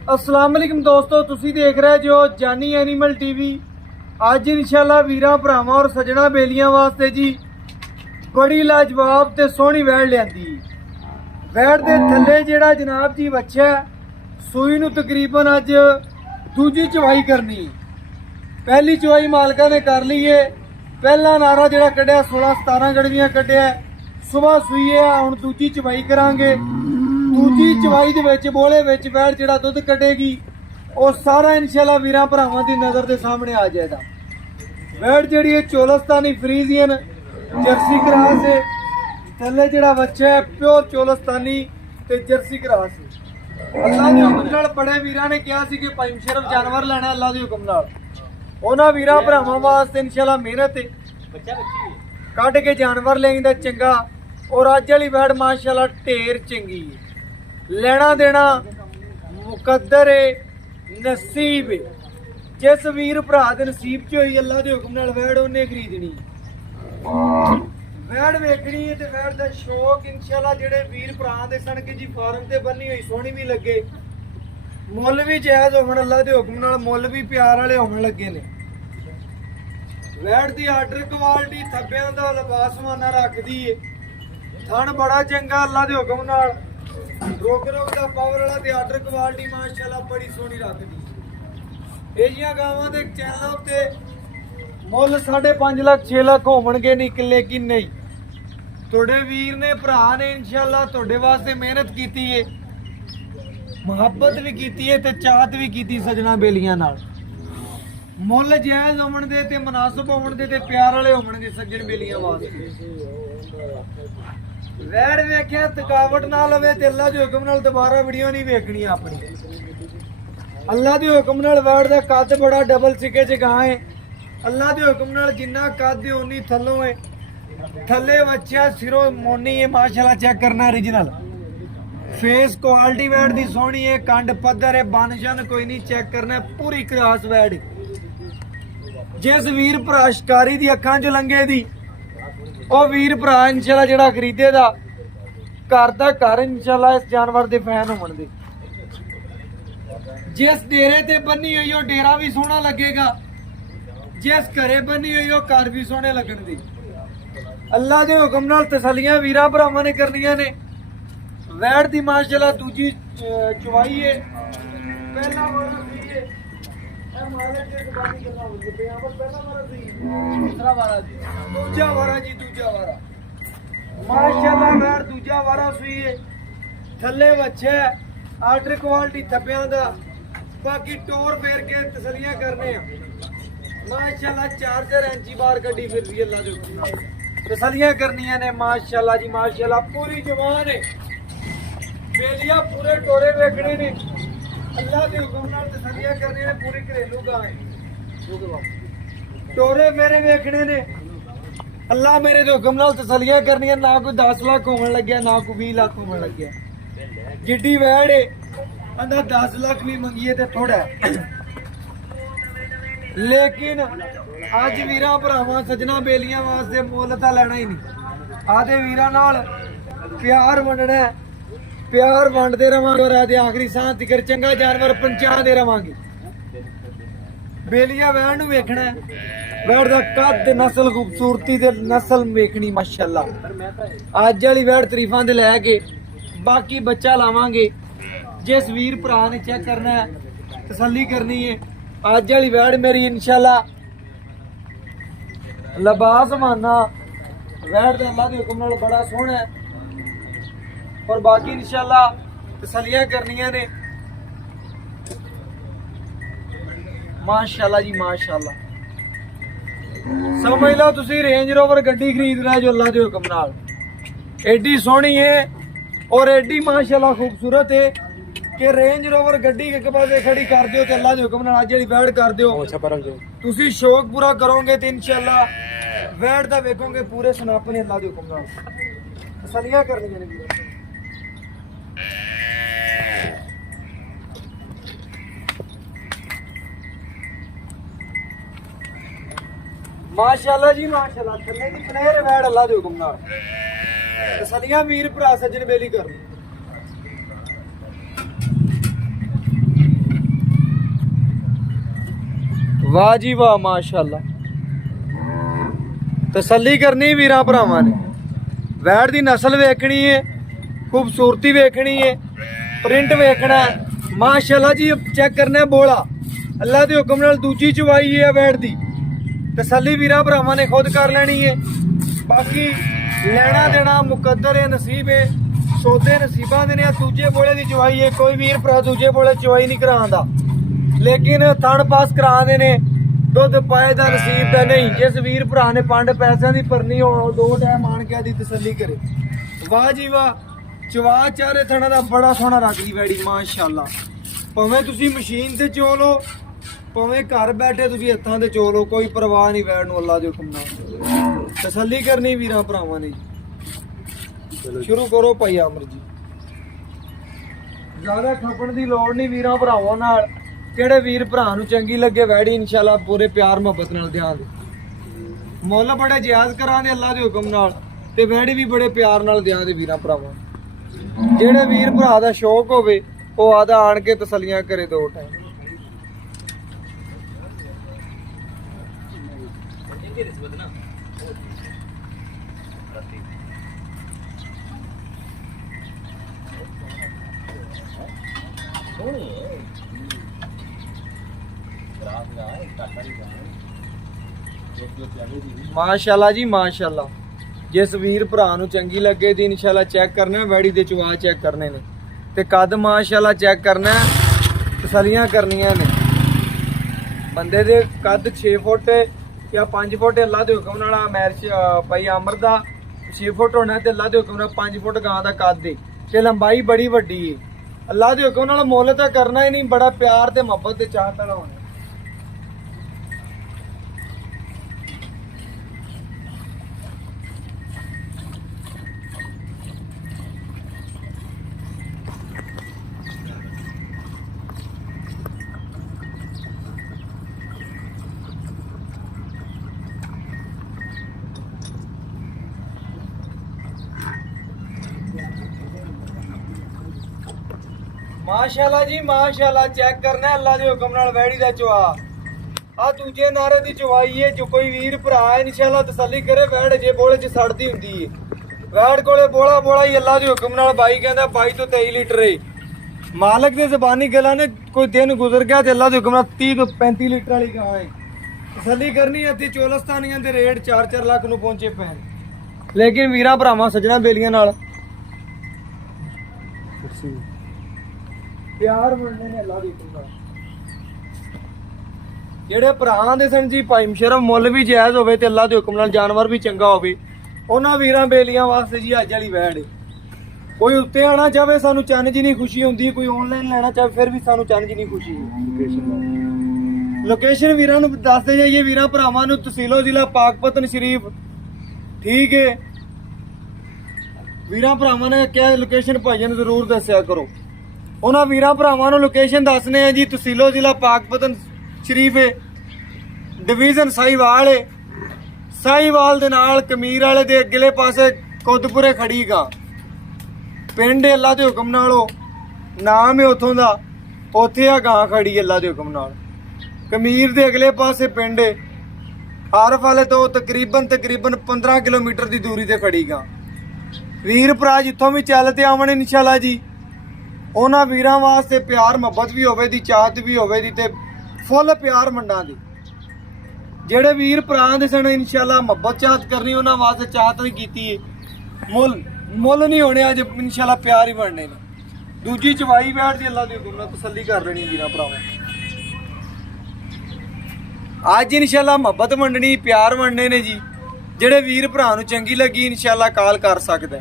अस्सलाम वालेकुम दोस्तों, तुसी देख रहे जो जानी एनिमल टीवी। अज इंशाल्लाह वीरां भरावां और सजना बेलियां वास्ते जी बड़ी लाजवाब ते सोहनी वैड़ लियांदी। वैड़ दे थल्ले जेड़ा जनाब जी बच्चा है, सूई नूं तकरीबन अज दूजी चवाई करनी। पहली चवाई मालका ने कर ली है। पहला नारा जेड़ा कढ़िया 16-17 गड़वियां कढ़िया, सुबह सूई है। हुण दूजी चवाई करांगे। दूजी चवाई दे विच बोले विच वैड़ जेड़ा दुध कढ़ेगी और सारा इंशाल्लाह वीरां भरावां दी नज़र दे सामने आ जाएगा। वैड़ जेड़ी है चोलस्तानी फ्रीजियन जर्सी क्रॉस है। थल्ले जेड़ा बच्चा है प्योर चोलस्तानी ते जर्सी क्रॉस है। अल्लाह दे हुक्म नाल बड़े वीरां ने कहा सी कि भाई मुशर्रफ जानवर लेना। अल्लाह दे हुक्म नाल उन्हां वीरां भरावां वास्ते इंशाल्लाह मेहनत है कढ़ के जानवर लेंदा चंगा। और अज वाली वैड़ माशाल्लाह ढेर चंगी है। लेना देना मुकद्दर है, नसीब है। जिस वीर भरा दे नसीब च होई अल्लाह दे हुक्म नाल वैड़ उन्हें खरीदनी। वैड़ वेखनी है ते वैड़ दा शौक इंशाल्लाह जेड़े वीर भरा दे सन कि जी फार्म ते बन्नी होई सोहनी भी लगे, मुੱਲ भी जायज़ होवन। अल्लाह दे हुक्म नाल मुੱਲ भी प्यार वाले होवन लगे ने। वैड़ दी आर्डर क्वालिटी थब्बियां दा लबासमाना रखदी है। थण बड़ा चंगा अल्लाह दे हुक्म नाल। रोक दा पावर वाला ते आर्डर क्वालिटी माशाल्लाह बड़ी सोहनी रखदी। एजियां गावां दे चैनल ते मुੱਲ 5.5 ਲੱਖ 6 ਲੱਖ होवणगे नहीं, लेकिन नहीं तुहाडे वीर ने भरा ने इंशाल्लाह तुहाडे वास्ते मेहनत कीती है, मुहब्बत भी कीती है ते चाहत भी कीती सजना बेलियां नाल। मुੱਲ जायज़ होवन दे ते मुनासिब होवन दे ते प्यार वाले होवणगे सज्जन बेलियां वास्ते। वैड़ वेख्या थकावट ना लवे ते अल्लाह दे हुक्म नाल दोबारा वीडियो नहीं वेखनी अपनी। अल्लाह दे हुक्म नाल वैड़ दा कद बड़ा डबल सिक्के च गां है। अल्लाह दे हुक्म नाल जिन्ना कद है उन्नी थल्लों है। थल्ले बच्चा सिरों मोनी है माशाल्लाह। चेक करना ओरिजिनल फेस क्वालिटी वैड़ दी सोहनी है। कंड पद्धर है, बन शन कोई नहीं। चेक करना पूरी क्रॉस वैड़। जिस वीर भरा शिकारी दी अखां च लंघे दी ਉਹ ਵੀਰ ਭਰਾ इंशाल्लाह ਜਿਹੜਾ ਖਰੀਦੇ ਦਾ ਘਰ ਦਾ ਘਰ इंशाल्लाह इस जानवर ਦੇ फैन ਹੋਣ ਦੇ। जिस डेरे ते बनी हुई हो डेरा भी सोहना लगेगा, जिस घरे बनी हुई हो घर भी सोहने लगन दी। अल्लाह दे हुक्म नाल तसल्लियां वीरां भरावां ने करनियां ने। वैड़ दी माशाल्लाह दूजी चवाई है। पहला वाला सी है दूसरा वारा जी, दूजा वारा जी, दूजा वारा माशाल्लाह। वैड़ दूजा वारा सुई है। थल्ले बच्चा है, आर्डर क्वालिटी थब्बियां दा। बाकी टोर फेर के तसलियां करने माशाल्लाह। 4-4 इंची बार कड्डी फिरदी अल्लाह दे हुक्म नाल। तसलियां करनियां ने माशाल्लाह जी माशाल्लाह। पूरी जवान है बेलिया, पूरे टोरे वेखने ने। अल्लाह के हुक्म नाल तसलियां करने ने। पूरी घरेलू गां है। टोरे मेरे वेखने ने। अल्लाह मेरे दे हुक्म नाल तसलियां करनियां। ना कोई 10 लाख होवन लग्या, ना कोई 20 लाख होवन लग्या। जिड्डी वैड़ है अंदर 10 लाख भी मंगिए ते थोड़ा है। लेकिन अज वीरां भरावां सजना बेलियां वास्ते मुੱਲ तां लेना ही नहीं। आदे वीरां नाल प्यार वंडना, प्यार वंडते रवांगे और आदे आखिरी सांस तिकर चंगा जानवर पहुंचाते रवांगे। बेलिया वैड़ नूं वेखना, वैड़ दा कद, नस्ल, खूबसूरती ते नस्ल वेखनी माशाल्लाह। अज वाली वैड़ तरीफां दे लैके बाकी बच्चा लावांगे। जिस वीर भरा ने चेक करना है, तसल्ली करनी है। अज वाली वैड़ मेरी इंशाल्लाह लबास माना। वैड़ दा अल्लाह दे हुक्म नाल बड़ा सोहना है। और बाकी इंशाल्लाह तसलियां करनियां ने माशाल्लाह जी माशाल्लाह। समझ लो तुसी रेंज रोवर गड्डी खरीद रहे जो अल्लाह दे हुक्म नाल। एडी सोहनी है और एडी माशाल्लाह खूबसूरत है कि रेंज रोवर गड्डी एक पासे खड़ी कर दियो ते अल्लाह दे हुक्म नाल अज वाली वैड़ कर दियो। तुसी शौक पूरा करोगे तो इंशाल्लाह वैड़ दा वेखोगे पूरे सनापने अल्लाह दे हुक्म नाल। तसलियां करनियां ने माशाल्लाह जी माशाल्लाह। थल्ले दी प्लेयर वैड़ अल्लाह दे हुक्म नाल। तसलियां वीर भरा सज्जन बेली कर। वाह जी वाह माशाअल्लाह। तसल्ली करनी वीरां भरावां ने, वैड़ दी नस्ल वेखनी है, खूबसूरती वेखनी है, प्रिंट वेखना है माशाअल्लाह जी। चेक करना है बोला, अल्लाह के हुक्म नाल दूजी चवाई है वैड़ दी। तसल्ली वीरां भरावां ने खुद कर लेनी है, बाकी लेना देना मुकद्दर है, नसीब है, सौदे नसीबां दे ने। दूजे बोले की चवाई है, कोई वीर भरा दूजे बोले चवाई नहीं करांदा, लेकिन थण पास करांदे ने, दुध पाए दा नसीब दा नहीं। जिस वीर भरा ने पंड पैसों की भरनी हो, 2 टाइम आन के दी तसल्ली करे। वाह जी वाह, चवा चारे थणा दा बड़ा सोहना रखदी वैड़ी माशाअल्लाह। भावें तुसी मशीन ते चो लो, भावें घर बैठे तुसी हत्थां ते चो लो, कोई परवाह नहीं वैड़ नूं अल्लाह दे हुक्म नाल। तसल्ली करनी वीरां भरावां ने। शुरू करो भाई आमर जी, ज्यादा खपण दी लोड़ नहीं वीरां भरावां नाल। किहड़े वीर भरा नूं चंगी लगे वैड़ी इंशाअल्लाह पूरे प्यार मुहब्बत नाल ध्यान दे। मुੱਲ बड़े जायज़ करांदे अल्लाह दे हुक्म नाल, ते वैड़ी भी बड़े प्यार नाल देआंदे वीरां भरावां। ਜਿਹੜੇ ਵੀਰ ਭਰਾ ਦਾ ਸ਼ੌਕ ਹੋਵੇ ਉਹ ਆਦਾ ਆਣ ਕੇ ਤਸੱਲੀਆਂ ਕਰੇ 2 ਟਾਈਮ। माशाअल्लाह जी माशाअल्लाह। जिस वीर भरा नूं चंगी लगे दी इंशाअल्लाह चेक करना, वैड़ी दे चवा चेक करने ने, ते कद माशाअल्लाह चेक करना, तसलियां करनियां ने। बंदे दे कद 6 फुट या 5 फुट अल्लाह दे हुक्म नाल मैरिज भाई अमर दा 6 फुट होना, ते अल्लाह दे हुक्म नाल 5 फुट गां दा कद है, ते लंबाई बड़ी वड्डी है। अल्लाह दे हुक्म नाल मुੱਲ तां करना ही नहीं, बड़ा प्यार ते मुहब्बत ते चाहत नाल होना। माशाअल्लाह जी माशाअल्लाह। चेक करना अल्लाह के हुक्म नाल वैड़ी दा चवा। आ दूजे नारे दी चवाई है, जो कोई वीर भरा है इंशाअल्लाह तसल्ली करे। वैड़ जे बोले च सड़दी हुंदी है, वैड़ कोले बोला बोला ही अल्लाह के हुक्म नाल बाई कहंदा 22 तो 23 लीटर है। मालक दे ज़बानी गला ने कोई दिन गुजर गया ते अल्लाह के हुक्म नाल 30 तो 35 लीटर वाली गां है। तसल्ली करनी है। ते चोलस्तानियां दे रेट 4-4 लाख नूं पहुंचे पे, लेकिन वीरां भरावां सजना बेलियां नाल प्यार बनने ने अल्लाह दी हुक्म नाल। ਜਿਹੜੇ ਭਰਾ ਦੇ ਸਨ ਜੀ ਭਾਈ ਮਸ਼ਰਫ, ਮੁੱਲ ਵੀ ਜਾਇਜ਼ ਹੋਵੇ ਤੇ ਅੱਲਾਹ ਦੇ ਹੁਕਮ ਨਾਲ ਜਾਨਵਰ ਵੀ ਚੰਗਾ ਹੋਵੇ, ਉਹਨਾਂ ਵੀਰਾਂ ਬੇਲੀਆਂ ਵਾਸਤੇ ਜੀ ਅੱਜ ਵਾਲੀ ਵੈੜ ਹੈ। ਕੋਈ ਉੱਤੇ ਆਣਾ ਚਾਹੇ ਸਾਨੂੰ ਚੰਨ ਜੀ ਨਹੀਂ ਖੁਸ਼ੀ ਹੁੰਦੀ, ਕੋਈ ਆਨਲਾਈਨ ਲੈਣਾ ਚਾਹੇ ਫਿਰ ਵੀ ਸਾਨੂੰ ਚੰਨ ਜੀ ਨਹੀਂ ਖੁਸ਼ੀ। ਲੋਕੇਸ਼ਨ ਵੀਰਾਂ ਨੂੰ ਦੱਸਦੇ ਜਾਈਏ, ਵੀਰਾਂ ਭਰਾਵਾਂ ਨੂੰ ਤਹਿਸੀਲੋ ਜ਼ਿਲ੍ਹਾ ਪਾਕਪਤਨ ਸ਼ਰੀਫ, ਠੀਕ ਹੈ। ਵੀਰਾਂ ਭਰਾਵਾਂ ਨੇ ਕਿਹਾ ਲੋਕੇਸ਼ਨ ਭਾਈਆਂ ਨੂੰ ਜ਼ਰੂਰ ਦੱਸਿਆ ਕਰੋ। ਉਹਨਾਂ ਵੀਰਾਂ ਭਰਾਵਾਂ ਨੂੰ ਲੋਕੇਸ਼ਨ ਦੱਸਨੇ ਆ ਜੀ, ਤਹਿਸੀਲੋ ਜ਼ਿਲ੍ਹਾ ਪਾਕਪਤਨ ਸ਼ਰੀਫ ਹੈ, ਡਿਵੀਜ਼ਨ ਸਾਹੀਵਾਲ ਹੈ। ਸਾਹੀਵਾਲ ਦੇ ਨਾਲ ਕਮੀਰ ਵਾਲੇ ਦੇ ਅਗਲੇ ਪਾਸੇ ਕੁੱਦਪੁਰੇ ਖੜੀ ਗਾਂ, ਪਿੰਡ ਅੱਲਾ ਦੇ ਹੁਕਮ ਨਾਲ ਉਹ ਨਾਮ ਹੈ ਉੱਥੋਂ ਦਾ, ਉੱਥੇ ਆ ਗਾਂ ਖੜੀ ਅੱਲਾ ਦੇ ਹੁਕਮ ਨਾਲ। ਕਮੀਰ ਦੇ ਅਗਲੇ ਪਾਸੇ ਪਿੰਡ ਹੈ, ਆਰਫ ਵਾਲੇ ਤੋਂ ਤਕਰੀਬਨ 15 ਕਿਲੋਮੀਟਰ ਦੀ ਦੂਰੀ ਤੇ ਖੜੀ ਗਾਂ। ਵੀਰ ਭਰਾ ਜਿੱਥੋਂ ਵੀ ਚੱਲ ਤੇ ਆਵਣ ਇਨਸ਼ਾਅੱਲਾ ਜੀ, ਉਹਨਾਂ ਵੀਰਾਂ ਵਾਸਤੇ ਪਿਆਰ ਮੁਹੱਬਤ ਵੀ ਹੋਵੇ ਦੀ, ਚਾਹਤ ਵੀ ਹੋਵੇ ਦੀ, ਤੇ ਫੁੱਲ ਪਿਆਰ ਮੰਡਾਂ ਦੀ। ਜਿਹੜੇ ਵੀਰ ਭਰਾ ਦੇ ਸਨ ਇਨਸ਼ਾਅੱਲਾ ਮੁਹੱਬਤ ਚਾਹਤ ਕਰਨੀ, ਉਹਨਾਂ ਵਾਸਤੇ ਚਾਹਤ ਵੀ ਕੀਤੀ ਹੈ। ਮੁੱਲ ਨਹੀਂ ਹੋਣੇ ਅੱਜ ਇਨਸ਼ਾਅੱਲਾ, ਪਿਆਰ ਹੀ ਬਣਨੇ ਨੇ। ਦੂਜੀ ਚਵਾਈ ਬੈਠ ਦੀ ਅੱਲਾ ਦੀ ਹੁਕਮ ਨਾਲ ਤਸੱਲੀ ਕਰ ਲੈਣੀ ਵੀਰਾਂ ਭਰਾਵਾਂ। ਅੱਜ ਇਨਸ਼ਾਅੱਲਾ ਮੁਹੱਬਤ ਵੰਡਣੀ, ਪਿਆਰ ਵੰਡਣੇ ਨੇ ਜੀ। ਜਿਹੜੇ ਵੀਰ ਭਰਾ ਨੂੰ ਚੰਗੀ ਲੱਗੀ ਇਨਸ਼ਾਅੱਲਾ ਕਾਲ ਕਰ ਸਕਦਾ।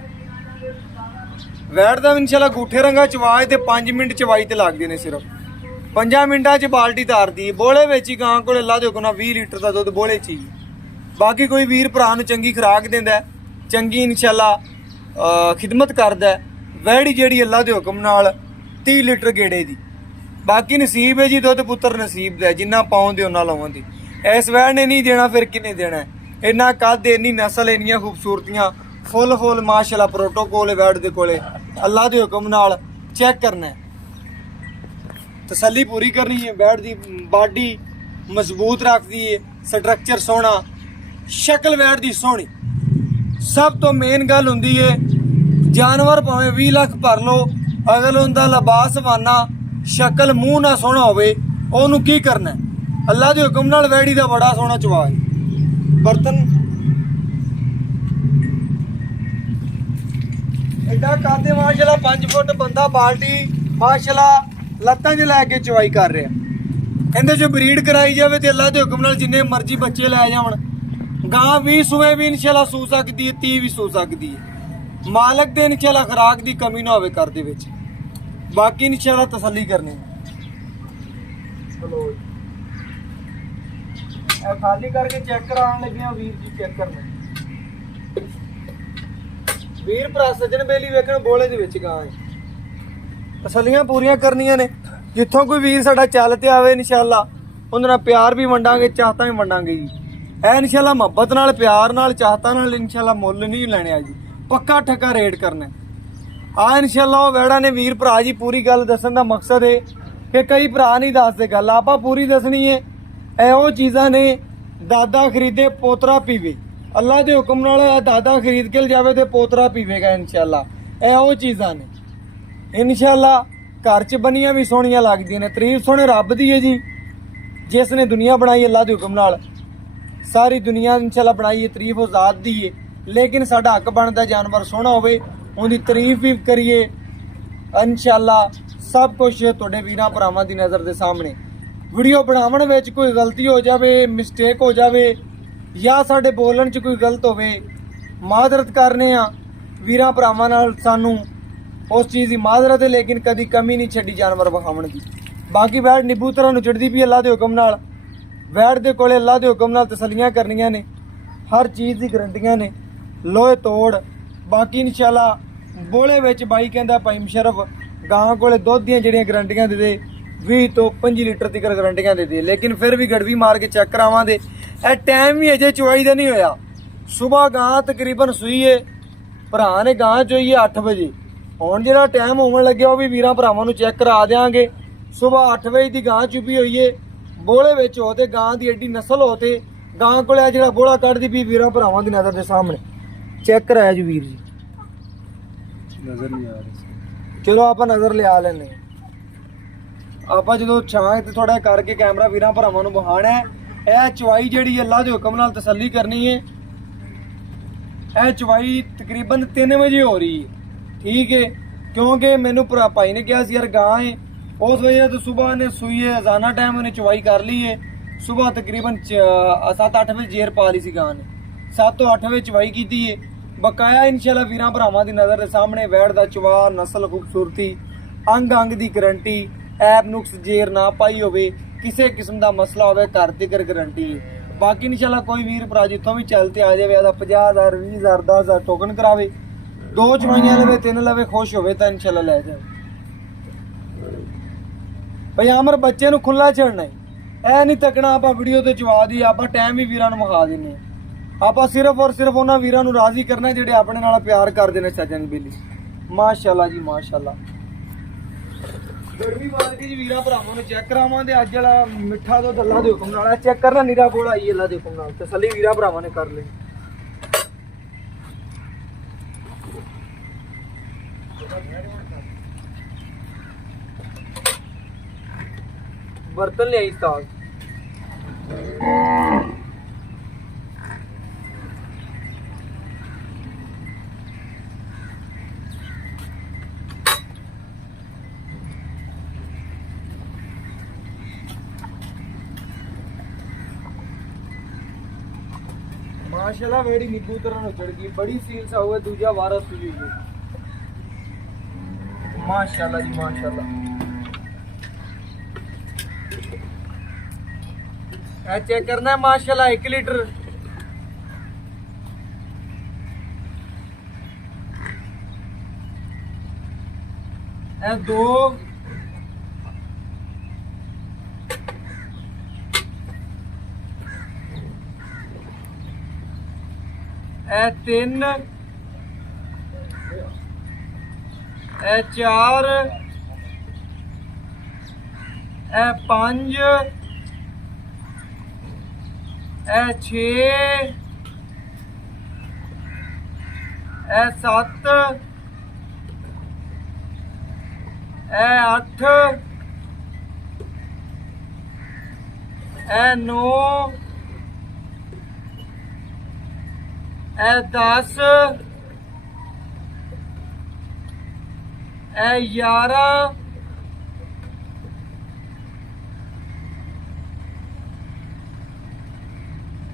ਵੈੜ ਦਾ ਇਨਸ਼ਾਅੱਲਾ ਗੂਠੇ ਰੰਗਾ ਚਵਾਏ ਤੇ 5 ਮਿੰਟ ਚਵਾਈ ਤੇ ਲੱਗਦੇ ਨੇ, ਸਿਰਫ 5 ਮਿੰਟਾਂ 'ਚ ਬਾਲਟੀ ਤਾਰਦੀ। ਬੋਲੇ ਵਿੱਚ ਹੀ ਗਾਂ ਕੋਲ ਅੱਲਾ ਦੇ ਹੁਕਮ ਨਾਲ 20 ਲੀਟਰ ਦਾ ਦੁੱਧ ਬੋਲੇ 'ਚ ਹੀ। ਬਾਕੀ ਕੋਈ ਵੀਰ ਭਰਾ ਨੂੰ ਚੰਗੀ ਖੁਰਾਕ ਦਿੰਦਾ, ਚੰਗੀ ਇਨਸ਼ਾਅੱਲਾ ਖਿਦਮਤ ਕਰਦਾ, ਵੈੜੀ ਜਿਹੜੀ ਅੱਲਾ ਦੇ ਹੁਕਮ ਨਾਲ 30 ਲੀਟਰ ਗੇੜੇ ਦੀ। ਬਾਕੀ ਨਸੀਬ ਹੈ ਜੀ, ਦੁੱਧ ਪੁੱਤਰ ਨਸੀਬ ਦਾ, ਜਿੰਨਾ ਪਾਉਂਦੇ ਉਹਨਾਂ ਲਾਉਣ ਦੀ। ਇਸ ਵੈੜ ਨੇ ਨਹੀਂ ਦੇਣਾ ਫਿਰ ਕਿਹਨੇ ਦੇਣਾ? ਇੰਨਾ ਕੱਦ, ਇੰਨੀ ਨਸਲ, ਇੰਨੀਆਂ ਖੂਬਸੂਰਤੀਆਂ, ਫੁੱਲ ਮਾਸ਼ਾਅੱਲਾ ਪ੍ਰੋਟੋਕੋਲ ਹੈ ਵੈੜ ਦੇ ਕੋਲੇ। ਅੱਲਾ ਦੇ ਹੁਕਮ ਨਾਲ ਚੈੱਕ ਕਰਨਾ, ਤਸੱਲੀ ਪੂਰੀ ਕਰਨੀ ਹੈ। ਵੈੜ ਦੀ ਬਾਡੀ मजबूत रखती है, स्ट्रक्चर सोहना, शक्ल वैट दी सोहनी। सब तो मेन गल हुंदी है जानवर भावें 20 लाख भर लो, अगर उनका लिबास वाना शक्ल मूँह ना सोहना होवे ओनू की करना है। अल्लाह के हुक्म नाल वैड़ी का बड़ा सोहना चवा है। बर्तन एडा काते माशाल्लाह 5 फुट बंदा बाल्टी माशाल्लाह लत्तां 'च लैके चवाई कर रहा। इहदे च ब्रीड कराई जाए तो अल्लाह के हुक्म नाल जिन्ने मर्जी बच्चे लै जावन, गां 20 सूए भी इंशाल्लाह सू सकती है, 30 भी सू सकती है। मालक दे इंशाल्लाह खुराक की कमी ना होवे घर दे विच। बाकी इंशाल्लाह तसल्ली करनी। चलो खाली करके चेक कराने लगे वीर जी, चेक करने वीर भरा सज्जन बेली वेखण बोले दे विच गां है। तसल्लियां पूरियां करनियां ने। जिथों कोई वीर साडा चल ते आवे इंशाल्लाह उहदे नाल प्यार भी वंडांगे, चाहतां भी वंडांगे जी। ऐ इंशाल्लाह मुहब्बत नाल, प्यार नाल, चाहतां नाल इंशाल्लाह मुੱਲ नहीं लैणे जी, पक्का ठक्का रेट करना आ इंशाल्लाह। वो वैड़ा ने वीर भरा जी पूरी गल दसन दा मकसद है कि कई भरा नहीं दसदे गल, आपां पूरी दसनी है। ਇਹੋ चीज़ां ने दादा खरीदे पोतरा पीवे, अल्लाह के हुक्म नाल दादा खरीद के जावे तो पोतरा पीवेगा इंशाल्लाह। ਇਹੋ चीज़ां ने इंशाल्लाह। घर च बनियां भी सोहणियां लगदियां ने। तरीफ सोहणे रब दी है जी, जिसने दुनिया बनाई अल्लाह के हुक्म नाल। सारी दुनिया इंशाल्लाह बनाई है, तरीफ उस ज़ात दी है। लेकिन साडा हक बनदा जानवर सोहना होवे, उहदी तरीफ भी करिए इंशाल्लाह। सब कुछ तुहाडे वीरां भरावां दी नज़र दे सामने। वीडियो बनावन विच कोई गलती हो जाए, मिसटेक हो जाए या साडे बोलण च कोई गलत होवे, माजरत करने आ वीरां भरावां नाल। सानू उस चीज़ की माजरत है, लेकिन कभी कमी नहीं छड्डी जानवर विखाउण दी। बाकी वैड़ निब्बू तरह नूं चढ़दी पई अल्लाह के हुक्म नाल। वैड़ दे कोले अल्लाह के हुक्म नाल तसल्लियां करनियां ने, हर चीज़ की गारंटियां ने, लोहे तोड़। बाकी इंशाल्लाह बोले विच बाई कहंदा भाई मुशर्रफ गां कोले दुध दियां जिहड़ियां गारंटियां दे दे 20 तो 25 लीटर तक गारंटियां दे दे। लेकिन फिर भी गड़वी मार के चेक करावांगे। ए टाइम भी अजे चुवाई का नहीं होया। सुबह गां तकरीबन सूई है, भरा ने गां चोई है 8 बजे। हुण जिहड़ा टाइम होवन लग्या वो भी वीरां भरावां नूं चेक करा देंगे। सुबह 8 बजे की गां चुपी हुई है, बोले विच हो ते गां दी एडी नस्ल हो ते गां कोले जिहड़ा बोला कढदी पई वीरां भरावां दी नज़र दे सामने। चेक कराया जी वीर जी, नज़र नहीं आ रही। चलो आप नज़र लिया लैने। ਆਪਾਂ ਜਦੋਂ ਛਾਂ ਤੇ ਥੋੜਾ ਕਰਕੇ ਕੈਮਰਾ ਵੀਰਾਂ ਭਰਾਵਾਂ ਨੂੰ ਵਿਖਾਣਾ ਹੈ। ਇਹ ਚਵਾਈ ਜਿਹੜੀ ਅੱਲਾਹ ਦੇ ਹੁਕਮ ਨਾਲ ਤਸੱਲੀ ਕਰਨੀ ਹੈ। ਇਹ ਚਵਾਈ ਤਕਰੀਬਨ 3 ਵਜੇ ਹੋ ਰਹੀ ਹੈ, ਠੀਕ ਹੈ। ਕਿਉਂਕਿ ਮੈਨੂੰ ਭਰਾ ਭਾਈ ਨੇ ਕਿਹਾ ਸੀ ਯਾਰ ਗਾਂ ਹੈ, ਉਸ ਵਜ੍ਹਾ ਤੋਂ ਸਵੇਰ ਨੇ ਸੂਈ ਹੈ, ਅਜ਼ਾਨਾ ਟਾਈਮ ਉਹਨੇ ਚਵਾਈ ਕਰ ਲਈ ਹੈ। ਸਵੇਰ ਤਕਰੀਬਨ 7-8 ਵਜੇ ਜੇਰ ਪਾ ਲਈ ਸੀ ਗਾਂ ਨੇ, 7 ਤੋਂ 8 ਵਜੇ ਚਵਾਈ ਕੀਤੀ ਹੈ। ਬਕਾਇਆ ਇੰਸ਼ਾਅੱਲਾ ਵੀਰਾਂ ਭਰਾਵਾਂ ਦੀ ਨਜ਼ਰ ਦੇ ਸਾਹਮਣੇ ਵੈੜ ਦਾ ਚਵਾ, ਨਸਲ, ਖੂਬਸੂਰਤੀ, अंग अंग की गारंटी, ऐप नुक्स जेर ना पाई होवे, किसी किस्म का मसला होवे घर तक गारंटी है। बाकी इंशाल्लाह कोई वीर भरा जितों भी चलते आ जाए 50,000 20,000 10,000 टोकन करावे, 2 चवाइयां लवे 3 लवे, खुश होवे तो इंशाल्लाह लै जाए। भाई आमर बच्चे नूं खुला छड़ना है, ऐ नहीं तकना आप वीडियो तो चवा दी, आप टाइम भी वीरां नूं विखा दिंदे आप सिर्फ और सिर्फ उन्हां वीरां नूं राजी करना जिहड़े अपने नाल प्यार करदे ने सज्जन बेली। माशाअल्लाह जी माशाअल्लाह। गर्मी मार के जी वीरां भरावां नूं चेक करावांगे अज वाला मिठा दुध अल्लाह दे हुक्म नाल चेक करना, नीरा बोला आई अल्लाह दे हुक्म नाल तसल्ली वीरां भरावां ने कर ली। बर्तन ले आई साग माशाल्लाह। वेड़ी नींबू तरह चढ़ गई, बड़ी सील सा हुआ, दूजा वारस हुई है। माशाल्लाह जी माशाल्लाह। चेक करना है माशाल्लाह 1 लीटर ए 2 ए 3 ए 4 ए 5 ए 6 ए 7 ए 8 ए 9 ए 10 ए 11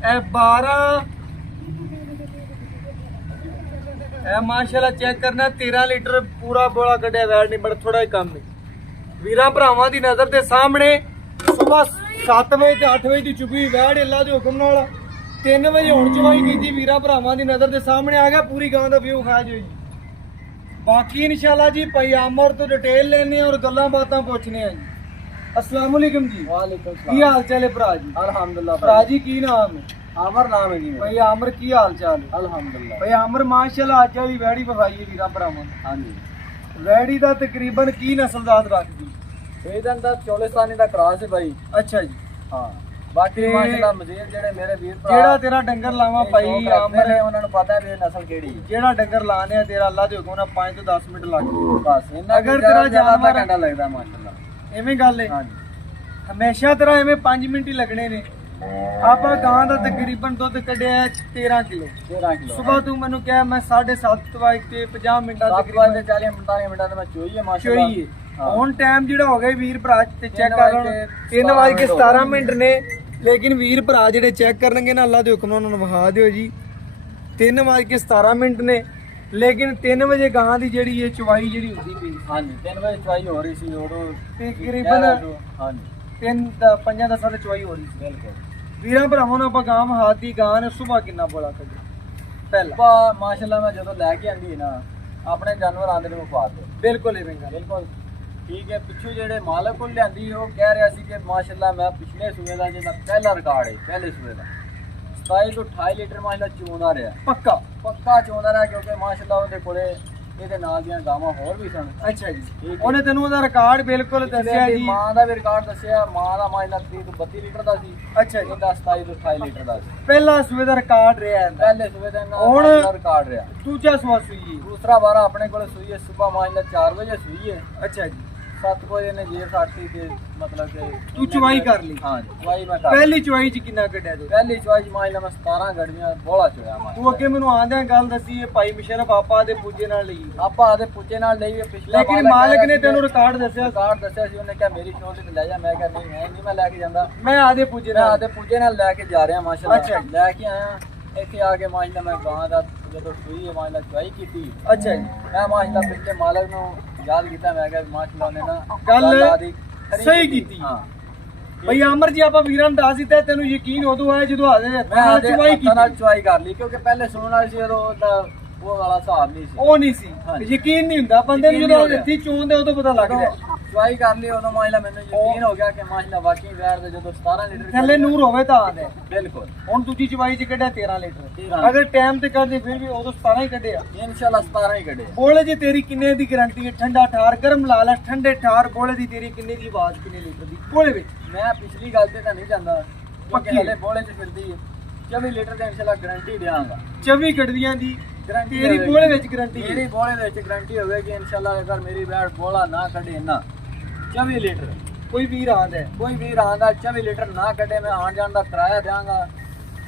ए 12 ए माशाल्लाह चेक करना 13 लीटर पूरा बोला कढ़िया वैट नहीं बड़ा थोड़ा ही कम है वीरां भरावां दी नजर दे सामने सुबह 7 वजे ते 8 वजे दी चुकी हुई वैट अल्लाह दे हुक्म नाल 3 वजे हुण चवाई कीती वीरां भरावां दी नजर दे सामने आ गया पूरी गां दा व्यू खा जो जी बाकी इंशाल्लाह जी भाई आमर तो डिटेल लेने और गल्लां बातां पूछने हैं जी अस्सलाम वालेकुम जी। वालेकुम की हाल चाल है भरा जी? अल्हम्दुलिल्लाह। भरा जी की नाम है? आमर नाम है जी मेरा। भाई आमर की हाल चाल है? अल्हम्दुलिल्लाह। भाई आमर माशाल्लाह आज वाली वैड़ी विखाई है वीरां भरावां ने। हाँ जी। वैड़ी दा तकरीबन की नस्लदार रखदी? ਇਹਦਾਂ ਦਾ ਚੋਲਿਸਤਾਨੀ ਦਾ ਕ੍ਰਾਸ ਹੈ ਭਾਈ। अच्छा जी। ਹਾਂ ਬਾਕੀ ਮਾਸ਼ਾਅੱਲਾ ਮਜ਼ੀਦ ਜਿਹੜੇ ਮੇਰੇ ਵੀਰ ਭਰਾ ਜਿਹੜਾ ਤੇਰਾ ਡੰਗਰ ਲਾਵਾਂ ਭਾਈ ਆਮਰ ਨੇ ਉਹਨਾਂ ਨੂੰ ਪਤਾ ਵੀ ਇਹ ਨਸਲ ਕਿਹੜੀ ਹੈ। ਜਿਹੜਾ ਡੰਗਰ ਲਾਣੇ ਆ ਤੇਰਾ ਅੱਲਾ ਦੇ ਹੁਕਮ ਨਾਲ 5 ਤੋਂ 10 ਮਿੰਟ ਲੱਗ ਗਏ ਬਸ ਇਹਨਾਂ ਅਗਰ ਤੇਰਾ ਜਾਨਵਰ ਘੰਟਾ ਲੱਗਦਾ ਮਾਸ਼ਾਅੱਲਾ। ਐਵੇਂ ਗੱਲ ਹੈ ਹਾਂ ਜੀ। ਹਮੇਸ਼ਾ ਤੇਰਾ ਐਵੇਂ 5 ਮਿੰਟ ਹੀ ਲੱਗਣੇ ਨੇ। ਆਪਾਂ ਗਾਂ ਦਾ ਤਕਰੀਬਨ ਦੁੱਧ ਕੱਢਿਆ 13 ਕਿਲੋ 13 ਕਿਲੋ। ਸਵੇਰ ਤੂੰ ਮੈਨੂੰ ਕਿਹਾ ਮੈਂ 7:30 ਵਜੇ ਤੇ 50 ਮਿੰਟਾਂ 7 ਤਕਰੀਬਨ ਵਜੇ 40-45 ਮਿੰਟਾਂ ਤੇ ਮੈਂ ਚੋਈ ਹੈ ਮਾਸ਼ਾਅੱਲਾ। ਚੋਈਏ ਹੁਣ ਟਾਈਮ ਜਿਹੜਾ ਹੋ ਗਿਆ ਵੀਰ ਭਰਾ ਤੇ ਚੈੱਕ ਕਰ ਲੈਣ 3:17 ਮਿੰਟ ਨੇ ਲੇਕਿਨ ਵੀਰ ਭਰਾ ਜਿਹੜੇ ਚੈੱਕ ਕਰਨਗੇ ਨਾ ਅੱਲਾ ਦੇ ਹੁਕਮ ਨਾਲ ਉਹਨਾਂ ਨੂੰ ਵਿਖਾ ਦਿਓ ਜੀ 3:17 ਮਿੰਟ ਨੇ ਲੇਕਿਨ 3 ਵਜੇ ਗਾਂ ਦੀ ਜਿਹੜੀ ਇਹ ਚਵਾਈ ਜਿਹੜੀ ਹੁੰਦੀ ਪਈ ਹਾਂ ਜੀ 3 ਵਜੇ ਚਵਾਈ ਹੋ ਰਹੀ ਸੀ ਉਦੋਂ ਤਕਰੀਬਨ ਹਾਂ ਜੀ 5-10 ਦੀ ਚਵਾਈ ਹੋ ਰਹੀ ਸੀ। ਬਿਲਕੁਲ ਵੀਰਾਂ ਭਰਾਵਾਂ ਨੂੰ ਆਪਾਂ ਗਾਂ ਵਹਾਤੀ ਗਾਂ ਨੇ ਸਵੇਰ ਕਿੰਨਾ ਬੋਲਾ ਕੱਢਿਆ ਪਹਿਲਾਂ ਪਾ ਮਾਸ਼ਾਅੱਲਾ ਮੈਂ ਜਦੋਂ ਲੈ ਕੇ ਆਂਦੀ ਨਾ ਆਪਣੇ ਜਾਨਵਰ ਆਂਦੇ ਨੇ ਵਫਾ ਦੇ ਬਿਲਕੁਲ ਐਵੇਂ ਗੱਲ ਬਿਲਕੁਲ ਠੀਕ ਹੈ। ਪਿੱਛੋਂ ਜਿਹੜੇ ਮਾਲਕ ਕੋਲ ਲਿਆਂਦੀ ਉਹ ਕਹਿ ਰਿਹਾ ਸੀ ਕਿ ਮਾਸ਼ਾਅੱਲਾ ਮੈਂ ਪਿਛਲੇ ਸੂਏ ਦਾ ਜਿਹੜਾ ਪਹਿਲਾ ਰਿਕਾਰਡ ਹੈ ਪਹਿਲੇ ਸੂਏ ਦਾ 27 ਤੋਂ 28 ਲੀਟਰ ਮਾਸ਼ਾਅੱਲਾ ਚੋਂਦਾ ਰਿਹਾ ਪੱਕਾ ਪੱਕਾ ਚੋਂਦਾ ਰਿਹਾ ਕਿਉਂਕਿ ਮਾਸ਼ਾਅੱਲਾ ਉਹਦੇ ਕੋਲੇ ਇਹਦੇ ਨਾਲ ਦੀਆਂ ਗਾਵਾਂ ਹੋਰ ਵੀ ਸਨ। ਅੱਛਾ ਜੀ ਉਹਨੇ ਤੈਨੂੰ ਉਹਦਾ ਰਿਕਾਰਡ ਬਿਲਕੁਲ ਦੱਸਿਆ ਜੀ ਮਾਂ ਦਾ ਵੀ ਰਿਕਾਰਡ ਦੱਸਿਆ ਮਾਂ ਦਾ ਮਾਸ਼ਾਅੱਲਾ 30 ਤੋਂ 32 ਲੀਟਰ ਦਾ ਸੀ। ਅੱਛਾ ਜੀ ਇਹਦਾ 27 ਤੋਂ 28 ਲੀਟਰ ਦਾ ਸੀ ਪਹਿਲਾ ਸੂਏ ਦਾ ਰਿਕਾਰਡ ਰਿਹਾ ਇਹਦਾ। ਪਹਿਲੇ ਸੂਏ ਦਾ ਹੁਣ ਰਿਕਾਰਡ ਰਿਹਾ। ਦੂਜਾ ਸੂਆ ਸੂਈ ਦੂਸਰਾ ਵਾਰਾ ਆਪਣੇ ਕੋਲ ਸੂਈ ਹੈ ਸਵੇਰ ਮਾਸ਼ਾਅੱਲਾ 4 ਵਜੇ ਸੂਈ ਹੈ। ਅੱਛਾ ਜੀ 7 ਵਜੇ ਨੇ ਜੇਰ ਸਾਟੀ ਤੇ ਮਤਲਬ ਕਿ ਤੂੰ ਚਵਾਈ ਕਰ ਲਈ? ਹਾਂ ਚਵਾਈ ਮੈਂ ਕਰ ਪਹਿਲੀ ਚਵਾਈ ਚ ਕਿੰਨਾ ਕੱਢਿਆ ਤੂੰ? ਪਹਿਲੀ ਚਵਾਈ ਮਾਇਲਾ ਮੈਂ 17 ਗੜੀਆਂ ਬੋਲਾ ਚੋਇਆ ਮੈਂ। ਤੂੰ ਅੱਗੇ ਮੈਨੂੰ ਆਂਦਿਆਂ ਗੱਲ ਦੱਸੀ ਇਹ ਭਾਈ ਮੁਸ਼ਰਫ ਆਪਾ ਦੇ ਪੂਜੇ ਨਾਲ ਲਈ ਆਪਾਂ ਆਦੇ ਪੁੱਜੇ ਨਾਲ ਲਈ ਪਿਛਲਾ ਲੇਕਿਨ ਮਾਲਕ ਨੇ ਤੈਨੂੰ ਰਿਕਾਰਡ ਦੱਸਿਆ ਰਿਕਾਰਡ ਦੱਸਿਆ ਸੀ ਉਹਨੇ ਕਿਹਾ ਮੇਰੀ ਸ਼ੋਅ ਤੇ ਲੈ ਜਾ ਮੈਂ ਕਿਹਾ ਨਹੀਂ ਮੈਂ ਨਹੀਂ ਮੈਂ ਲੈ ਕੇ ਜਾਂਦਾ ਮੈਂ ਆਦੇ ਪੂਜੇ ਮੈਂ ਨਾਲ ਆਦੇ ਪੁੱਜੇ ਨਾਲ ਲੈ ਕੇ ਜਾ ਰਿਹਾ ਮਾਸ਼ਾਅੱਲਾ। ਅੱਛਾ। ਲੈ ਕੇ ਆਇਆ ਇੱਥੇ ਆ ਕੇ ਮਾਸ਼ਾਅੱਲਾ ਮੈਂ ਗਾਂ ਦਾ ਜਦੋਂ ਸੂਈ ਹੈ ਮਾਸ਼ਾਅੱਲਾ ਚਵਾਈ ਕੀਤੀ। ਅੱਛਾ ਜੀ ਮੈਂ ਮਾਸ਼ਾਅੱਲਾ ਪਿਛਲੇ ਮਾਲਕ ਨੂੰ ਯਾਦ ਕੀਤਾ ਮੈਂ ਕਿਹਾ ਮਾਸ਼ਾਅੱਲਾ ਉਹਨੇ ਨਾ ਗੱਲ ਆਦੀ ਸਹੀ ਕੀਤੀ। ਹਾਂ ਭਈ ਅਮਰ ਜੀ ਆਪਾਂ ਵੀਰਾਂ ਨੂੰ ਦੱਸ ਦਿੱਤਾ ਤੈਨੂੰ ਯਕੀਨ ਉਦੋਂ ਆਇਆ ਜਦੋਂ ਆਦੇ ਮੈਂ ਨਾਲ ਆਦੇ ਚਵਾਈ ਹੱਥਾਂ ਨਾਲ ਕੀਤੀ ਚਵਾਈ ਕਰ ਲਈ ਕਿਉਂਕਿ ਪਹਿਲੇ ਸੁਣਨ ਵਾਲੀ ਸੀ ਉਦੋਂ ਉਹਦਾ ਉਹ ਵਾਲਾ ਹਿਸਾਬ ਨਹੀਂ ਸੀ। ਉਹ ਨਹੀਂ ਸੀ ਹਾਂਜੀ। ਯਕੀਨ ਨਹੀਂ ਹੁੰਦਾ ਬੰਦੇ ਨੂੰ ਯਕੀਨ ਜਦੋਂ ਨਹੀਂ ਇੱਥੇ ਚੋਂਦੇ ਉਦੋਂ ਪਤਾ ਲੱਗਦਾ ਚਵਾਈ ਕਰ ਲਈ ਉਦੋਂ ਮਾਸ਼ਾਅੱਲਾ ਮੈਨੂੰ ਯਕੀਨ ਹੋ ਗਿਆ ਕਿ ਮਾਸ਼ਾਅੱਲਾ ਵਾਕਈ ਵੈਰ ਦੇ ਜਦੋਂ 17 ਲੀਟਰ ਥੱਲੇ ਨੂਰ ਹੋਵੇ ਤਾਂ ਆਦੇ ਬਿਲਕੁਲ ਹੁਣ ਦੂਜੀ ਚਵਾਈ ਚ ਕੱਢਿਆ 13 ਲੀਟਰ 13 ਅਗਰ ਟਾਈਮ ਤੇ ਕਰਦੇ ਫਿਰ ਵੀ ਉਦੋਂ 17 ਹੀ ਕੱਢਿਆ। ਇਨਸ਼ਾਅੱਲਾ 17 ਹੀ ਕੱਢੇ। ਬੋਲੇ ਜੀ ਤੇਰੀ ਕਿੰਨੇ ਦੀ ਗਾਰੰਟੀ ਹੈ? ਠੰਡਾ ਠਾਰ ਗਰਮ ਲਾ ਲੈ ਠੰਡੇ ਠਾਰ ਬੋਲੇ ਦੀ ਤੇਰੀ ਕਿੰਨੇ ਦੀ ਆਵਾਜ਼ ਕਿੰਨੇ ਲੀਟਰ ਦੀ ਬੋਲੇ ਵਿੱਚ? ਮੈਂ ਪਿਛਲੀ ਗੱਲ ਤੇ ਤਾਂ ਨਹੀਂ ਜਾਂਦਾ ਪੱਕੀ। ਕਿਉਂਕਿ ਹਲੇ ਬੋਲੇ ਚ ਫਿਰਦੀ ਹੈ 24 ਲੀਟਰ ਦੇ ਇਨਸ਼ਾਅੱਲਾ ਗਾਰੰਟੀ ਦਿਆਂਗਾ 24 ਗੱਡੀਆਂ ਦੀ ਗਾਰੰਟੀ ਤੇਰੀ ਬੋਲੇ ਵਿੱਚ ਗਾਰੰਟੀ ਹੈ। ਮੇਰੀ ਬੋਲੇ ਦੇ ਵਿੱਚ ਗਾਰੰਟੀ ਹੋਵੇਗੀ ਇਨਸ਼ਾਅੱਲਾ ਅਗਰ ਮੇਰੀ ਵੈਟ ਬੋਲਾ ਨਾ ਕੱਢੇ ਨਾ 24 ਲੀਟਰ ਕੋਈ ਵੀਰ ਆਂਦਾ ਹੈ ਕੋਈ ਵੀ ਆਂਦਾ 24 ਲੀਟਰ ਨਾ ਕੱਢੇ ਮੈਂ ਆਣ ਜਾਣ ਦਾ ਕਿਰਾਇਆ ਦਿਆਂਗਾ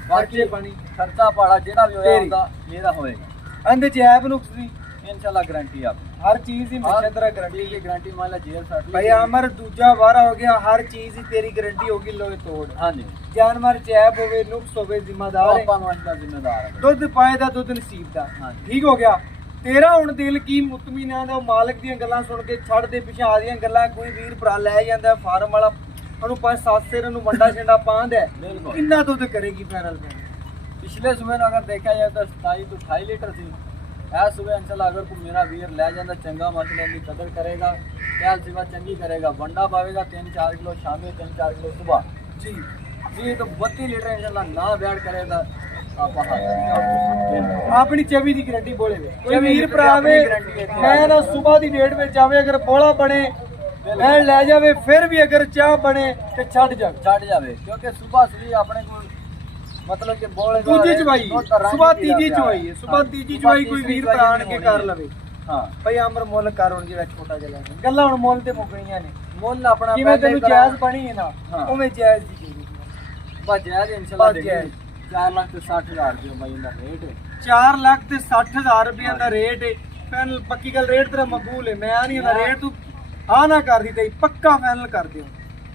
ਖਰਚੇ ਪਾਣੀ ਖਰਚਾ ਪਾੜਾ ਜਿਹੜਾ ਵੀ ਹੋਇਆ ਤੇਰੀ। ਹੁੰਦਾ ਮੇਰਾ ਹੋਏਗਾ ਅੰਦੇ ਚ ਐਬ ਨੁਕਸ ਦੀ ਇਨਸ਼ਾਅੱਲਾ ਗਾਰੰਟੀ ਆਪ ਹਰ ਚੀਜ਼ ਦੀ ਮਸ਼ਾ ਤਰ੍ਹਾਂ ਗਾਰੰਟੀ ਦੀ ਗਾਰੰਟੀ ਮੰਨ ਲਾ ਜੇਲ ਸੱਟ ਭਾਈ ਅਮਰ ਦੂਜਾ ਵਾਰਾ ਹੋ ਗਿਆ ਹਰ ਚੀਜ਼ ਦੀ ਤੇਰੀ ਗਾਰੰਟੀ ਹੋਗੀ ਲੋਏ ਤੋੜ ਹਾਂਜੀ ਜਾਨਵਰ ਚੈਬ ਹੋਵੇ ਨੁਕਸ ਹੋਵੇ ਜ਼ਿੰਮੇਦਾਰ ਹੈ ਆਪਾਂ ਮਾਸ਼ਾਅੱਲਾ ਜ਼ਿੰਮੇਦਾਰ ਹੈ ਦੁੱਧ ਪਾਏ ਦਾ ਦੁੱਧ ਨਸੀਬ ਦਾ ਹਾਂਜੀ। ਠੀਕ ਹੋ ਗਿਆ ਤੇਰਾ ਹੁਣ ਦਿਲ ਕੀ ਮੁਤਮੀਨਾਂ ਦਾ ਮਾਲਕ ਦੀਆਂ ਗੱਲਾਂ ਸੁਣ ਕੇ ਛੱਡ ਦੇ ਪਿਛਾ ਦੀਆਂ ਗੱਲਾਂ ਕੋਈ ਵੀਰ ਭਰਾ ਲੈ ਜਾਂਦਾ ਫਾਰਮ ਵਾਲਾ ਉਹਨੂੰ 5-7 ਸਿਰ ਨੂੰ ਮੰਡਾ ਛੰਡਾ ਪਾਉਂਦਾ ਬਿਲਕੁਲ ਕਿੰਨਾ ਦੁੱਧ ਕਰੇਗੀ ਫਾਈਨਲ ਤੇ? ਪਿਛਲੇ ਸੂਬੇ ਨੂੰ ਅਗਰ ਦੇਖਿਆ ਜਾਏ ਤਾਂ 27 ਤੋਂ 28 ਲੀਟਰ ਸੀ ਇਹ ਸੂਬੇ ਇਨਸ਼ਾਅੱਲਾ ਅਗਰ ਕੋਈ ਮੇਰਾ ਵੀਰ ਲੈ ਜਾਂਦਾ ਚੰਗਾ ਮਸਲੇ ਦੀ ਕਦਰ ਕਰੇਗਾ ਕਹਿਲ ਸਿਵਾ ਚੰਗੀ ਕਰੇਗਾ ਵੰਡਾ ਪਾਵੇਗਾ 3-4 ਕਿਲੋ ਸ਼ਾਮੇ 3-4 ਕਿਲੋ ਸੁਬਾ ਜੀ ਜੀ तो 32 लीटर इंशाल्लाह ना बैठ करेगा आप ਆਪਣੀ 24 ਦੀ ਗਾਰੰਟੀ ਬੋਲੇ ਵੇ ਕੋਈ 24 ਵੀਰ ਦੀ ਭਰਾ ਵੇ guarantee ਹੈ। ਮੈਂ ਨਾ ਸਵੇਰ ਦੀ ਡੇਟ ਵਿੱਚ ਆਵੇ ਅਗਰ ਬੋਲਾ ਬਣੇ ਮੈਂ ਲੈ ਜਾਵੇ ਫਿਰ ਵੀ ਅਗਰ ਚਾਹ ਬਣੇ ਤੇ ਛੱਡ ਜਾਵੇ छड़ जावे क्योंकि सुबह सुबह अपने को मतलब कि बोले ਦੂਜੀ ਚਵਾਈ ਸਵੇਰ ਤੀਜੀ ਚਵਾਈ ਹੈ ਸਵੇਰ ਤੀਜੀ ਚਵਾਈ ਕੋਈ ਵੀਰ ਪ੍ਰਾਣ ਕੇ ਕਰ ਲਵੇ ਹਾਂ ਭਾਈ ਅਮਰ ਮੁੱਲ ਕਰ ਹੁਣ ਜਿਹੜਾ ਛੋਟਾ ਜਿਹਾ ਲੈਣਾ ਗੱਲਾਂ ਹੁਣ ਮੁੱਲ ਤੇ ਮੁੱਕਣੀਆਂ ਨੇ ਮੁੱਲ ਆਪਣਾ ਜਿਵੇਂ ਤੈਨੂੰ ਜਾਇਜ਼ ਬਣੀ ਹੈ ਨਾ ਉਵੇਂ ਜਾਇਜ਼ ਦੀ ਚੀਜ਼ ਬਸ ਜਾਇਜ਼ ਇਨਸ਼ਾਅੱਲਾ ਦੇ 4,60,000 ਰੁਪਏ ਬਾਈ ਦਾ ਰੇਟ ਹੈ 4,60,000 ਰੁਪਏ ਦਾ ਰੇਟ ਹੈ ਫਾਈਨਲ ਪੱਕੀ ਗੱਲ ਰੇਟ ਤੇਰਾ ਮਕਬੂਲ ਹੈ ਮੈਂ ਆ ਨਹੀਂ ਇਹਦਾ ਰੇਟ ਤੂੰ ਆ ਨਾ ਕਰਦੀ ਤੇ ਪੱਕਾ ਫਾਈਨਲ ਕਰ ਦਿਓ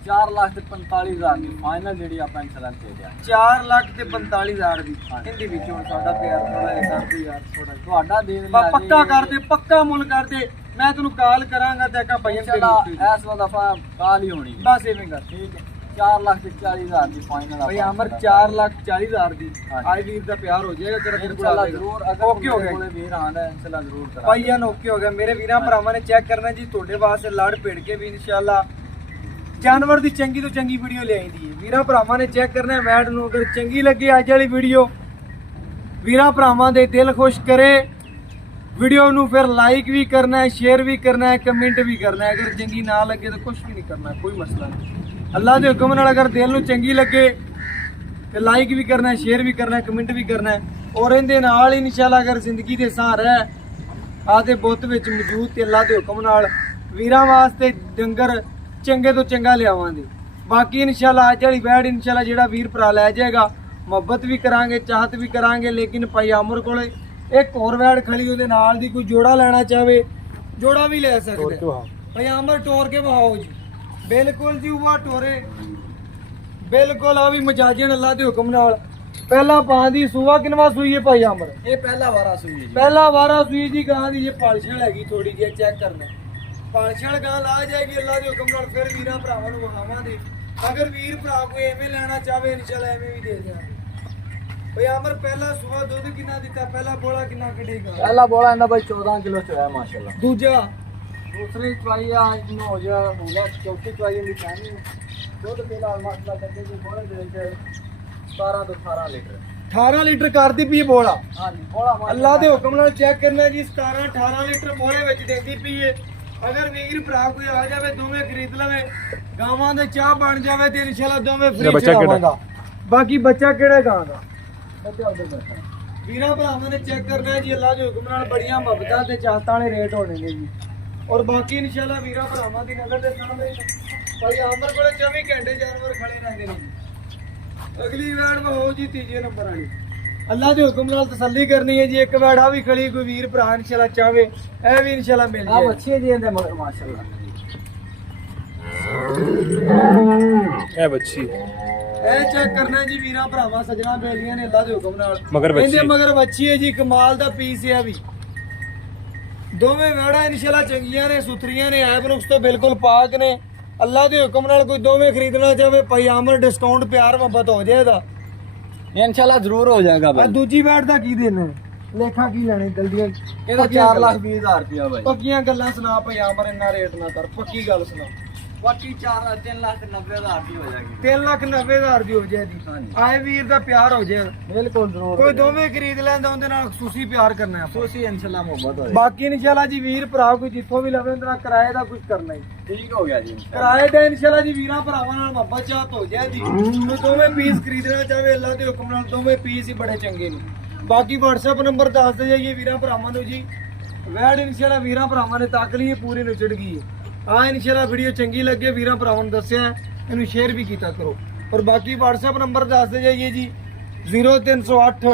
4,45,000 ਦੀ ਫਾਈਨਲ ਜਿਹੜੀ ਆਪਾਂ ਇਨਸ਼ਾਅੱਲਾ ਦੇ ਦਿਆਂ 4,45,000 ਦੀ ਇਹਦੇ ਵਿੱਚ ਹੁਣ ਸਾਡਾ ਪਿਆਰ ਥੋੜਾ ਜਿਹਾ ਕਰ ਦੇ ਯਾਰ ਥੋੜਾ ਤੁਹਾਡਾ ਦੇ ਦੇ ਪੱਕਾ ਕਰ ਦੇ ਪੱਕਾ ਮੁੱਲ ਕਰ ਦੇ ਮੈਂ ਤੈਨੂੰ ਕਾਲ ਕਰਾਂਗਾ ਤੇ ਕਾ ਭਾਈ ਇਨਸ਼ਾਅੱਲਾ ਇਸ ਵਾਰ ਦਫਾ ਕਾਲ ਹੀ ਹੋਣੀ ਹੈ ਬਸ ਐਵੇਂ ਕਰ ਠੀਕ ਹੈ 4,40,000 ਦੀ ਫਾਈਨਲ ਭਾਈ ਅਮਰ 4,40,000 ਦੀ ਆਈ ਵੀਰ ਦਾ ਪਿਆਰ ਹੋ ਜਾਏਗਾ ਤੇਰਾ ਦਿਲ ਇਨਸ਼ਾਅੱਲਾ ਜ਼ਰੂਰ ਅਗਰ ਓਕੇ ਹੋ ਗਿਆ ਕੋਲੇ ਵੀਰ ਆਂਦਾ ਇਨਸ਼ਾਅੱਲਾ ਜ਼ਰੂਰ ਕਰਾਂਗੇ ਭਾਈ ਜਾਨ ਓਕੇ ਹੋ ਗਿਆ ਮੇਰੇ ਵੀਰਾਂ ਭਰਾਵਾਂ ਨੇ ਚੈੱਕ ਕਰਨਾ ਜੀ ਤੁਹਾਡੇ ਵਾਸਤੇ ਲੜ ਭੇੜ ਕੇ ਵੀ ਇਨਸ਼ਾਅੱਲਾ ਜਾਨਵਰ ਦੀ ਚੰਗੀ ਤੋਂ ਚੰਗੀ ਵੀਡੀਓ ਲੈ ਆਈਦੀ ਹੈ ਵੀਰਾਂ ਭਰਾਵਾਂ ਨੇ ਚੈੱਕ ਕਰਨਾ ਵੈਟ ਨੂੰ ਅਗਰ ਚੰਗੀ ਲੱਗੇ ਅੱਜ ਵਾਲੀ ਵੀਡੀਓ ਵੀਰਾਂ ਭਰਾਵਾਂ ਦੇ ਦਿਲ ਖੁਸ਼ ਕਰੇ ਵੀਡੀਓ ਨੂੰ ਫਿਰ ਲਾਈਕ ਵੀ ਕਰਨਾ ਹੈ ਸ਼ੇਅਰ ਵੀ ਕਰਨਾ ਹੈ ਕਮੈਂਟ ਵੀ ਕਰਨਾ ਹੈ ਅਗਰ ਚੰਗੀ ਨਾ ਲੱਗੇ ਤਾਂ ਕੁਝ ਵੀ ਨਹੀਂ ਕਰਨਾ ਕੋਈ ਮਸਲਾ ਨਹੀਂ ਅੱਲਾ ਦੇ ਹੁਕਮ ਨਾਲ ਅਗਰ ਦਿਲ ਨੂੰ ਚੰਗੀ ਲੱਗੇ ਤੇ ਲਾਈਕ ਵੀ ਕਰਨਾ ਹੈ ਸ਼ੇਅਰ ਵੀ ਕਰਨਾ ਹੈ ਕਮੈਂਟ ਵੀ ਕਰਨਾ ਹੈ ਔਰ ਇਹਦੇ ਨਾਲ ਇਨਸ਼ਾਅੱਲਾ ਅਗਰ ਜ਼ਿੰਦਗੀ ਦੇ ਸਾਹ ਰਹਿ ਆਦੇ ਬੁੱਤ ਵਿੱਚ ਮੌਜੂਦ ਤੇ ਅੱਲਾ ਦੇ ਹੁਕਮ ਨਾਲ ਵੀਰਾਂ ਵਾਸਤੇ ਡੰਗਰ ਚੰਗੇ ਤੋਂ ਚੰਗਾ ਲਿਆਵਾਂਗੇ ਬਾਕੀ ਇਨਸ਼ਾਅੱਲਾ ਅੱਜ ਵਾਲੀ ਵੈੜ ਇਨਸ਼ਾਅੱਲਾ ਜਿਹੜਾ ਵੀਰ ਭਰਾ ਲੈ ਜਾਏਗਾ ਮੁਹੱਬਤ ਵੀ ਕਰਾਂਗੇ ਚਾਹਤ ਵੀ ਕਰਾਂਗੇ ਲੇਕਿਨ ਭਾਈ ਆਮਰ ਕੋਲੇ ਇੱਕ ਹੋਰ ਵੈੜ ਖੜੀ ਉਹਦੇ ਨਾਲ ਦੀ ਕੋਈ ਜੋੜਾ ਲੈਣਾ ਚਾਹਵੇ ਜੋੜਾ ਵੀ ਲੈ ਸਕਦਾ ਭਾਈ ਆਮਰ ਟੋਰ ਕੇ ਵਹਾਓ ਜੀ ਬਿਲਕੁਲ ਜੀ ਉਹ ਟੋਰੇ ਬਿਲਕੁਲ ਆ ਵੀ ਮਜਾਜਣ ਅੱਲਾ ਦੇ ਹੁਕਮ ਨਾਲ ਪਹਿਲਾ ਪਾਂ ਦੀ ਸੂਆ ਕਿਨਵਾ ਸੂਈ ਹੈ ਭਾਈ ਆਮਰ ਇਹ ਪਹਿਲਾ ਵਾਰਾ ਸੂਈ ਜੀ ਪਹਿਲਾ ਵਾਰਾ ਸੂਈ ਜੀ ਗਾਂ ਦੀ ਇਹ ਪਾਲਸ਼ਲ ਹੈਗੀ ਥੋੜੀ ਜਿਹੀ ਚੈੱਕ ਕਰਨਾ ਪਾਲਸ਼ਲ ਗਾਂ ਲਾ ਜਾਏਗੀ ਅੱਲਾ ਦੇ ਹੁਕਮ ਨਾਲ ਫਿਰ ਵੀਰਾਂ ਭਰਾਵਾਂ ਨੂੰ ਵਹਾਵਾਂਗੇ ਅਗਰ ਵੀਰ ਭਰਾ ਕੋਈ ਐਵੇਂ ਲੈਣਾ ਚਾਹਵੇ ਇਨਸ਼ਾਅੱਲਾ ਐਵੇਂ ਵੀ ਦੇ ਦਿਆਂਗੇ ਭਾਈ ਆਮਰ ਪਹਿਲਾ ਸੂਆ ਦੁੱਧ ਕਿੰਨਾ ਦਿੱਤਾ ਪਹਿਲਾ ਬੋਲਾ ਕਿੰਨਾ ਕੱਢੇਗਾ ਪਹਿਲਾ ਬੋਲਾ ਇਹਦਾ ਭਾਈ 14 ਕਿਲੋ ਚ ਹੈ ਮਾਸ਼ਾਅੱਲਾ ਦੂਜਾ दूसरी चवाई आज में हो गया चौथी चवाई की पानी दुध पीला मसला करके जी बोले दे 17 ਤੋਂ 18 ਲੀਟਰ 18 ਲੀਟਰ ਕਰਦੀ ਪਈ ਬੋਲਾ हाँ जी बोला ਅੱਲਾ ਦੇ ਹੁਕਮ ਨਾਲ ਚੈੱਕ ਕਰਨਾ ਜੀ 17 18 ਲੀਟਰ ਬੋਲੇ ਵਿੱਚ ਦਿੰਦੀ ਪਈ ਏ ਅਗਰ ਵੀਰ ਭਰਾ ਕੋਈ ਆ ਜਾਵੇ ਦੋਵੇਂ ਖਰੀਦ ਲਵੇ ਗਾਵਾਂ ਦੇ ਚਾਹ ਬਣ ਜਾਵੇ ਤੇ ਇਨਸ਼ਾਅੱਲਾ ਦੋਵੇਂ ਫ੍ਰੀ ਚਲਾਵਾਂਗਾ ਬਾਕੀ ਬੱਚਾ ਕਿਹੜਾ ਗਾਂ ਦਾ ਬੱਚਾ ਉਹਦੇ ਬੈਠਾ ਵੀਰਾਂ ਭਰਾਵਾਂ ਨੇ ਚੈੱਕ ਕਰਨਾ ਜੀ ਅੱਲਾ ਦੇ ਹੁਕਮ ਨਾਲ ਬੜੀਆਂ ਮੁਹੱਬਤਾਂ ਤੇ ਚਾਹਤਾਂ ਵਾਲੇ ਰੇਟ ਹੋਣੇ ਨੇ ਜੀ ਔਰ ਬਾਕੀ ਇਨਸ਼ਾਅੱਲਾ ਵੀਰਾਂ ਭਰਾਵਾਂ ਦੀ ਨਜ਼ਰ ਦੇ ਸਾਹਮਣੇ ਭਾਈ ਆਮਰ ਕੋਲੇ 24 ਘੰਟੇ ਜਾਨਵਰ ਖੜੇ ਰਹਿੰਦੇ ਨੇ ਜੀ ਅਗਲੀ ਵੈੜ ਹੋ ਜੀ ਤੀਜੇ ਨੰਬਰ ਵਾਲੀ ਅੱਲਾ ਦੇ ਹੁਕਮ ਨਾਲ ਤਸੱਲੀ ਕਰਨੀ ਹੈ ਜੀ ਇੱਕ ਵੈੜ ਆ ਵੀ ਖੜੀ ਕੋਈ ਵੀਰ ਭਰਾ ਇਨਸ਼ਾਅੱਲਾ ਚਾਹਵੇ ਇਹ ਵੀ ਇਨਸ਼ਾਅੱਲਾ ਮਿਲ आप ਜਾਏ अच्छे जी हैं मगर माशाल्लाह ਇਹ ਬੱਚੀ ਇਹ ਚੈੱਕ ਕਰਨਾ ਜੀ ਵੀਰਾਂ ਭਰਾਵਾਂ ਸਜਣਾ ਬੇਲੀਆਂ ਨੇ ਅੱਲਾ ਦੇ ਹੁਕਮ ਨਾਲ ਮਗਰ ਬੱਚੀ। ਇਹਦੇ ਮਗਰ ਬੱਚੀ ਹੈ ਜੀ ਕਮਾਲ ਦਾ ਪੀਸ ਹੈ ਵੀ ਦੋਵੇਂ ਵੈੜਾਂ ਇਨਸ਼ਾਅੱਲਾ ਚੰਗੀਆਂ ਨੇ ਸੁਥਰੀਆਂ ਨੇ ਐਬ ਨੁਕਸ ਤੋਂ ਬਿਲਕੁਲ ਪਾਕ ਨੇ ਅੱਲਾ ਦੇ ਹੁਕਮ ਨਾਲ ਕੋਈ ਦੋਵੇਂ ਖਰੀਦਣਾ ਚਾਹਵੇ ਭਾਈ ਆਮਰ ਡਿਸਕਾਊਂਟ ਪਿਆਰ ਮੁਹੱਬਤ ਹੋ ਜਾਏਗਾ इंशाल्लाह जरूर हो जाएगा ਆ भाई ਦੂਜੀ ਵੈੜ ਦਾ ਕੀ ਦੇਣਾ ਲੇਖਾ ਕੀ ਲੈਣੇ ਜਲਦੀਆਂ ਇਹਦਾ 4,20,000 रुपया भाई ਪੱਕੀਆਂ ਗੱਲਾਂ ਸੁਣਾ ਭਾਈ ਆਮਰ ਇੰਨਾ ਰੇਟ ਨਾ ਕਰ ਪੱਕੀ ਗੱਲ ਸੁਣਾ बाकी 3,90,000 की हो जाएगी 3,90,000 ਦੀ ਹੋ ਜਾਏਗੀ ਹਾਂਜੀ। ਆਏ ਵੀਰ ਦਾ ਪਿਆਰ ਹੋ ਜਾਏ बिल्कुल जरूर ਕੋਈ ਦੋਵੇਂ ਖਰੀਦ ਲੈਂਦਾ ਉਹਦੇ ਨਾਲ ਖੁਸ਼ੀ ਪਿਆਰ ਕਰਨਾ ਹੈ ਆਪਾਂ। सोची इंशाल्लाह मोहब्बत हो ਬਾਕੀ ਇਨਸ਼ਾਅੱਲਾ ਜੀ ਵੀਰ ਭਰਾ ਕੋਈ ਜਿੱਥੋਂ ਵੀ ਲਵੇ ਉਹਦੇ ਨਾਲ ਕਿਰਾਏ ਦਾ ਕੁਝ ਕਰਨਾ ਹੀ ठीक हो गया जी ਕਿਰਾਏ ਦਾ ਇਨਸ਼ਾਅੱਲਾ ਜੀ ਵੀਰਾਂ ਭਰਾਵਾਂ ਨਾਲ ਮੁਹੱਬਤ ਚਾਹਤ ਹੋ ਜਾਏ ਜੀ ਕੋਈ ਦੋਵੇਂ ਪੀਸ ਖਰੀਦਣਾ ਚਾਹਵੇ ਅੱਲਾ ਦੇ ਹੁਕਮ ਨਾਲ ਦੋਵੇਂ ਪੀਸ ਹੀ ਬੜੇ ਚੰਗੇ ਨੇ ਬਾਕੀ WhatsApp ਨੰਬਰ ਦੱਸ ਦੇ ਜਾਈਏ ਵੀਰਾਂ ਭਰਾਵਾਂ ਨੂੰ ਜੀ ਵੈੜ ਇਨਸ਼ਾਅੱਲਾ ਵੀਰਾਂ ਭਰਾਵਾਂ ਨੇ ਤੱਕ ਲਈ ਪੂਰੀ ਨੁਚੜ ਗਈ ਹੈ ਆ ਇਨਸ਼ਾਅੱਲਾ ਵੀਡੀਓ ਚੰਗੀ ਲੱਗੇ ਵੀਰਾਂ ਭਰਾਵਾਂ ਨੂੰ ਦੱਸਿਆ ਇਹਨੂੰ ਸ਼ੇਅਰ ਵੀ ਕੀਤਾ ਕਰੋ ਔਰ ਬਾਕੀ WhatsApp ਨੰਬਰ ਦੱਸ ਦੇ ਜਾਈਏ ਜੀ 0308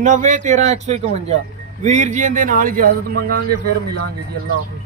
9013 151 ਵੀਰ ਜੀ ਇਹਦੇ ਨਾਲ ਇਜਾਜ਼ਤ ਮੰਗਾਂਗੇ ਫਿਰ ਮਿਲਾਂਗੇ ਜੀ ਅੱਲਾਹ ਹਾਫਿਜ਼।